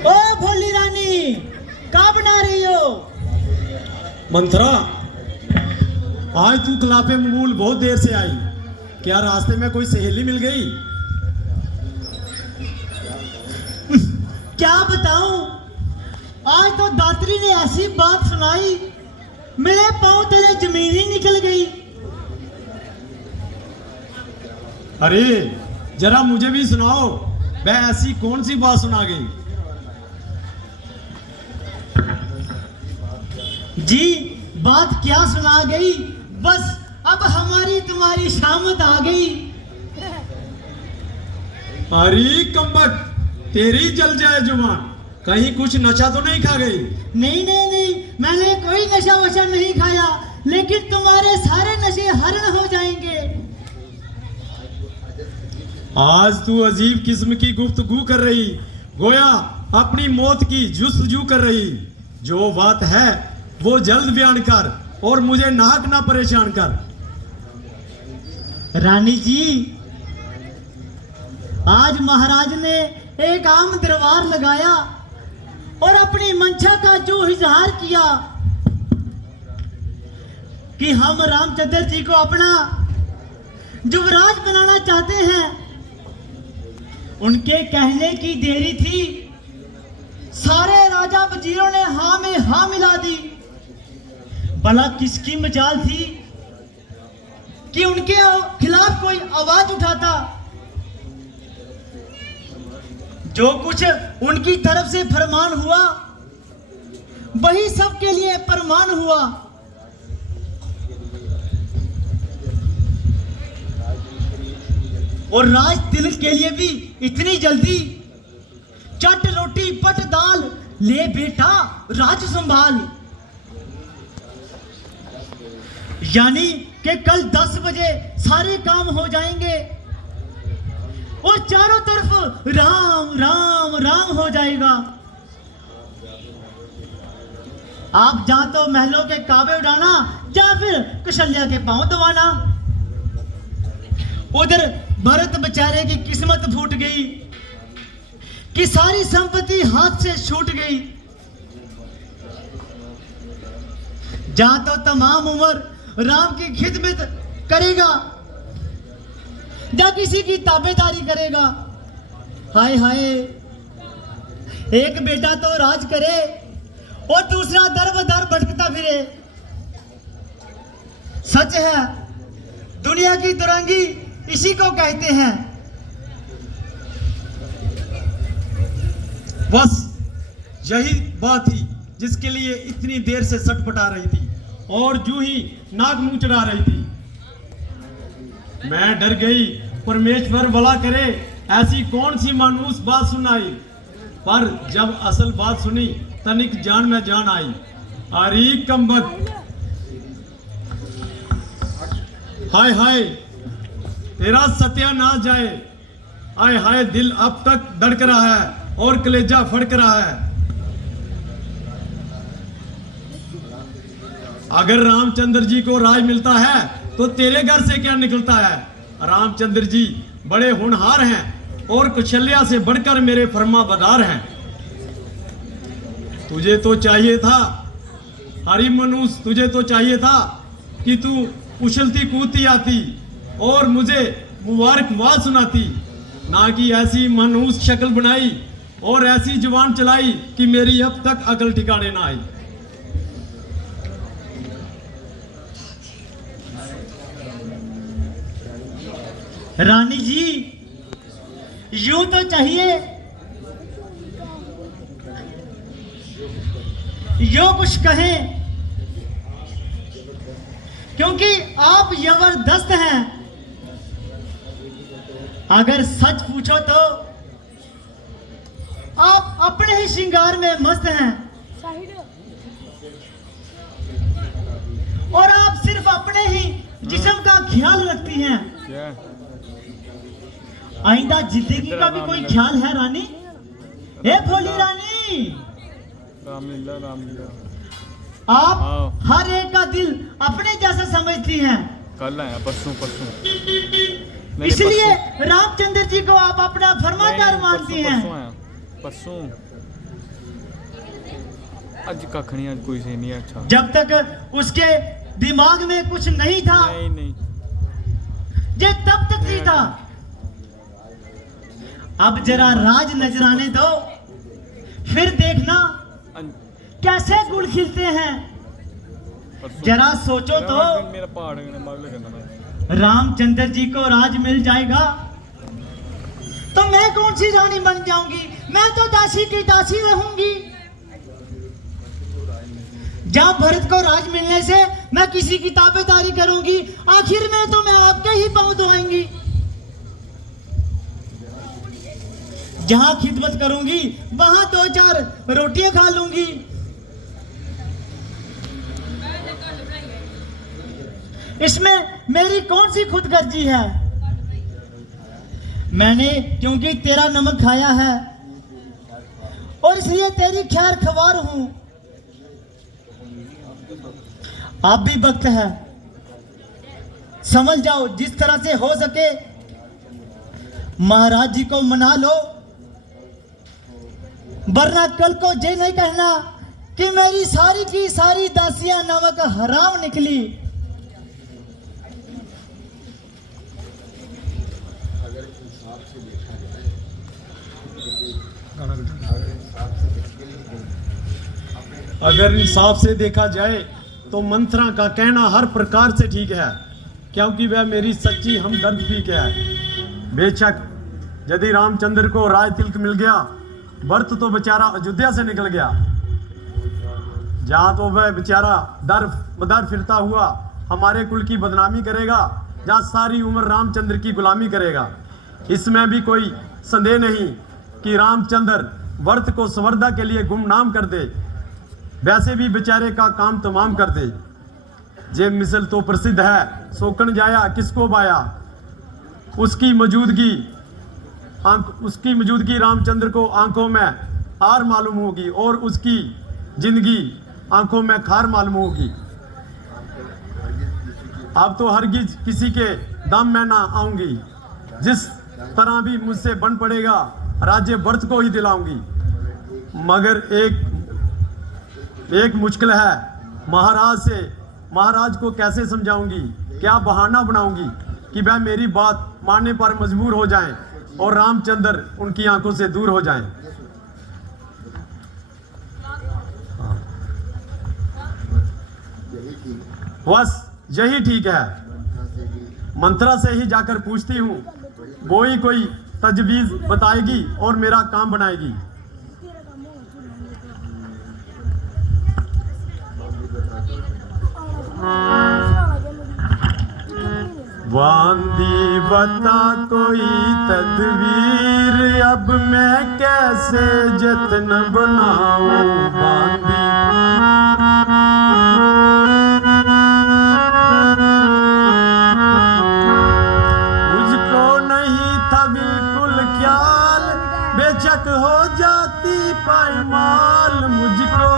ओ भोली रानी, क्या बना रही हो? मंथरा, आज तू कलापे मूल बहुत देर से आई। क्या रास्ते में कोई सहेली मिल गई? क्या बताऊं, आज तो दात्री ने ऐसी बात सुनाई, मेरे पांव तले जमीन ही निकल गई। अरे जरा मुझे भी सुनाओ, वह ऐसी कौन सी बात सुना गई? जी बात क्या सुना गई, बस अब हमारी तुम्हारी शामत आ गई। अरे कम्बक, तेरी जल जाए जुबान, कहीं कुछ नशा तो नहीं खा गई? नहीं नहीं नहीं, मैंने कोई नशा वशा नहीं खाया, लेकिन तुम्हारे सारे नशे हरण हो जाएंगे। आज तू अजीब किस्म की गुफ्तगू कर रही, गोया अपनी मौत की जुस्तजू कर रही। जो बात है वो जल्द बयान कर और मुझे नाहक ना परेशान कर। रानी जी, आज महाराज ने एक आम दरबार लगाया और अपनी मंशा का जो इजहार किया कि हम रामचंद्र जी को अपना युवराज बनाना चाहते हैं, उनके कहने की देरी थी, सारे राजा वजीरों ने हाँ में हाँ मिला दी। भला किसकी मजाल थी कि उनके खिलाफ कोई आवाज उठाता? जो कुछ उनकी तरफ से फरमान हुआ वही सबके लिए फरमान हुआ। और राज तिलक के लिए भी इतनी जल्दी? चट रोटी पट दाल, ले बेटा राज संभाल। यानी कि कल 10 बजे सारे काम हो जाएंगे और चारों तरफ राम राम राम हो जाएगा। आप जा तो महलों के काबे उड़ाना या फिर कुशल्या के पांव दबाना। उधर भरत बेचारे की किस्मत फूट गई कि सारी संपत्ति हाथ से छूट गई। जा तो तमाम उम्र राम की खिदमत करेगा या किसी की ताबेदारी करेगा। हाय हाय, एक बेटा तो राज करे और दूसरा दर बदर भटकता फिरे। सच है, दुनिया की दुरंगी इसी को कहते हैं। बस यही बात थी जिसके लिए इतनी देर से सटपटा रही थी और जूं ही नाक मुंह चढ़ा रही थी। मैं डर गई, परमेश्वर भला करे ऐसी कौन सी मानूस बात सुनाई। पर जब असल बात सुनी तनिक जान में जान आई। अरे कम्बक, हाय हाय तेरा सत्यानाश जाए। हाय हाय, दिल अब तक धड़क रहा है और कलेजा फड़क रहा है। अगर रामचंद्र जी को राज मिलता है तो तेरे घर से क्या निकलता है? रामचंद्र जी बड़े होनहार हैं और कुशल्या से बढ़कर मेरे फरमाबरदार हैं। तुझे तो चाहिए था, हरी मनुष्य, तुझे तो चाहिए था कि तू उछलती कूदती आती और मुझे मुबारकबाद सुनाती, ना कि ऐसी मनहूस शक्ल बनाई और ऐसी जुबान चलाई कि मेरी अब तक अकल ठिकाने ना आई। रानी जी, यूं तो चाहिए यो कुछ कहें, क्योंकि आप जबरदस्त हैं। अगर सच पूछो तो आप अपने ही श्रृंगार में मस्त हैं और आप सिर्फ अपने ही जिस्म का ख्याल रखती हैं। आइंदा जिंदगी का भी कोई ख्याल है रानी? ए भोली रानी, रामलीला रामलीला, आप हर एक का दिल अपने जैसा समझती हैं। कल आया परसों इसलिए रामचंद्र जी को आप अपना फरमानदार मानती हैं। परसों आज कख नहीं, आज कोई सही नहीं है। अच्छा जब तक उसके दिमाग में कुछ नहीं था, नहीं नहीं ये तब तक नहीं था। अब जरा राज नजर आने दो, फिर देखना अन- कैसे गुल खिलते हैं। परसों- जरा सोचो तो, मेरा पहाड़ मांग लगना मैं। रामचंद्र जी को राज मिल जाएगा तो मैं कौन सी रानी बन जाऊंगी? मैं तो दासी की दासी रहूंगी। जब भरत को राज मिलने से मैं किसी की ताबेदारी करूंगी, आखिर में तो मैं आपके ही पांव धोएंगी। जहां खिदमत करूंगी वहां 2-4 रोटियां खा लूंगी। इसमें मेरी कौन सी खुदगर्जी है? मैंने क्योंकि तेरा नमक खाया है और इसलिए तेरी खैर खवार हूं। आप भी वक्त है, समझ जाओ, जिस तरह से हो सके महाराज जी को मना लो, वरना कल को ये नहीं कहना कि मेरी सारी की सारी दासियां नमक हराम निकली। अगर इंसाफ से देखा जाए तो मंत्रा का कहना हर प्रकार से ठीक है, क्योंकि वह मेरी सच्ची हमदर्द भी क्या है। बेशक यदि रामचंद्र को राज तिलक मिल गया, भरत तो बेचारा अयोध्या से निकल गया, जहां तो वह बेचारा दर बदर फिरता हुआ हमारे कुल की बदनामी करेगा, जहां सारी उम्र रामचंद्र की गुलामी करेगा। इसमें भी कोई संदेह नहीं कि रामचंद्र भरत को संवर्धा के लिए गुमनाम कर दे, वैसे भी बेचारे का काम तमाम कर दे। जे मिसल तो प्रसिद्ध है, सोकन जाया किसको बाया। उसकी मौजूदगी रामचंद्र को आंखों में हार मालूम होगी और उसकी जिंदगी आंखों में खार मालूम होगी। अब तो हरगिज किसी के दम में ना आऊंगी, जिस तरह भी मुझसे बन पड़ेगा राज्य भरत को ही दिलाऊंगी। मगर एक मुश्किल है, महाराज को कैसे समझाऊंगी, क्या बहाना बनाऊंगी कि वह मेरी बात मानने पर मजबूर हो जाएं और रामचंद्र उनकी आंखों से दूर हो जाएं। बस यही ठीक है। मंत्रा से ही जाकर पूछती हूँ, वो ही कोई तजवीज बताएगी और मेरा काम बनाएगी। वांदी बता कोई तदवीर, अब मैं कैसे जतन बनाऊं वांदी। मुझको नहीं था बिल्कुल ख्याल, बेशक हो जाती पायमाल मुझको।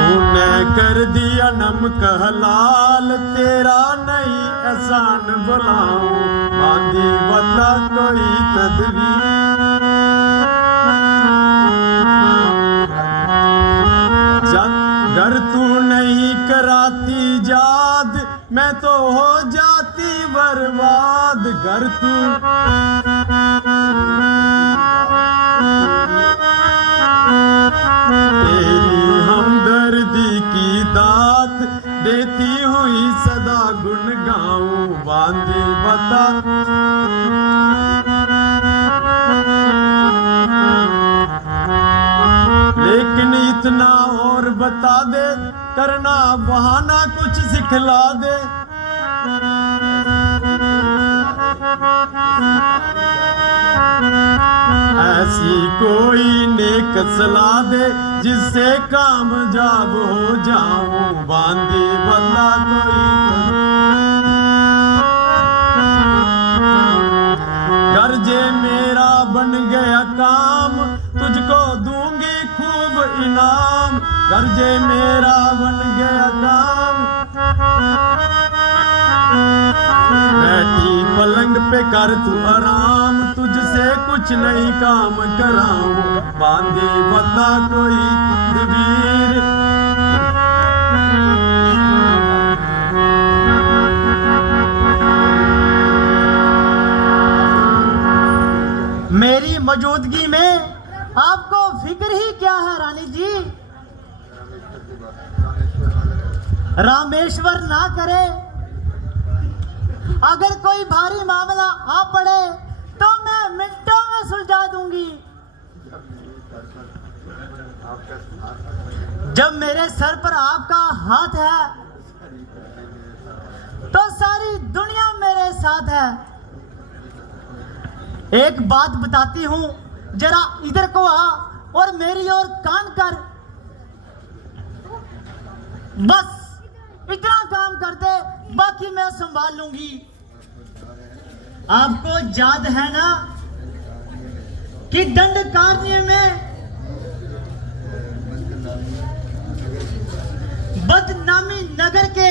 तूने कर दिया नमक हलाल, तेरा नहीं एहसान बुलाऊं वांदी बता कोई तदवीर। अगर तू नहीं कराती याद, मैं तो हो जाती बर्बाद। घर तू तेरी हमदर्दी की दात देती हुई सदा गुन गाऊं वांदी बता। लेकिन इतना और बता दे, करना बहाना कुछ सिखला दे। ऐसी कोई नेक सलाह दे, जिससे कामयाब हो जाऊं वांदी बता कोई। घर जे मेरा बन गया काम, तुझको दूंगी खूब इनाम। घर जे मेरा बन गया काम, बैठी पलंग पे कर तू आराम, तुझसे कुछ नहीं काम कराऊं, बांधे बता कोई तदबीर। मेरी मौजूदगी में आपको फिक्र ही क्या है रानी जी। रामेश्वर ना करे, अगर कोई भारी मामला आ पड़े तो मैं मिनटों में सुलझा दूंगी। जब मेरे सर पर आपका हाथ है तो सारी दुनिया मेरे साथ है। एक बात बताती हूं, जरा इधर को आ और मेरी ओर कान कर। बस इतना काम कर दे, बाकी मैं संभाल लूंगी। आपको याद है ना कि दंडकारण्य में बदनामी नगर के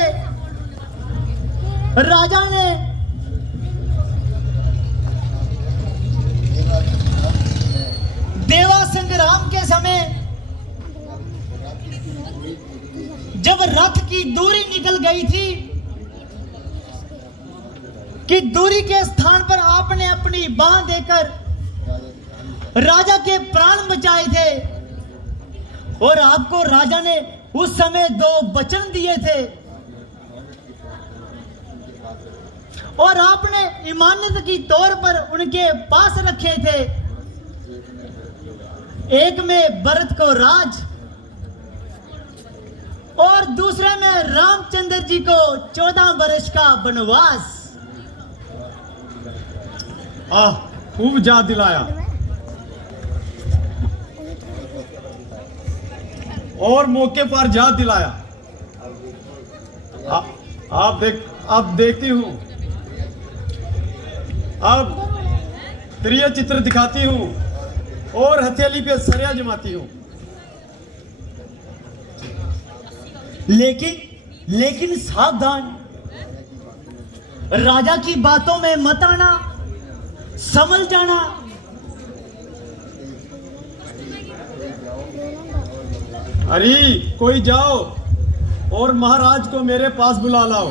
राजा ने देवा संग्राम के समय जब रथ की दूरी निकल गई थी कि दूरी के स्थान पर आपने अपनी बांह देकर राजा के प्राण बचाए थे, और आपको राजा ने उस समय 2 वचन दिए थे और आपने इमानत की तौर पर उनके पास रखे थे। एक में भरत को राज और दूसरे में रामचंद्र जी को 14 वर्ष का वनवास। खूब याद दिलाया। और मौके पर याद दिलाया। आप देखती हूँ, अब प्रिय चित्र दिखाती हूँ और हथेली पे सरिया जमाती हूँ। लेकिन सावधान, राजा की बातों में मत आना, संभल जाना। अरे कोई जाओ और महाराज को मेरे पास बुला लाओ।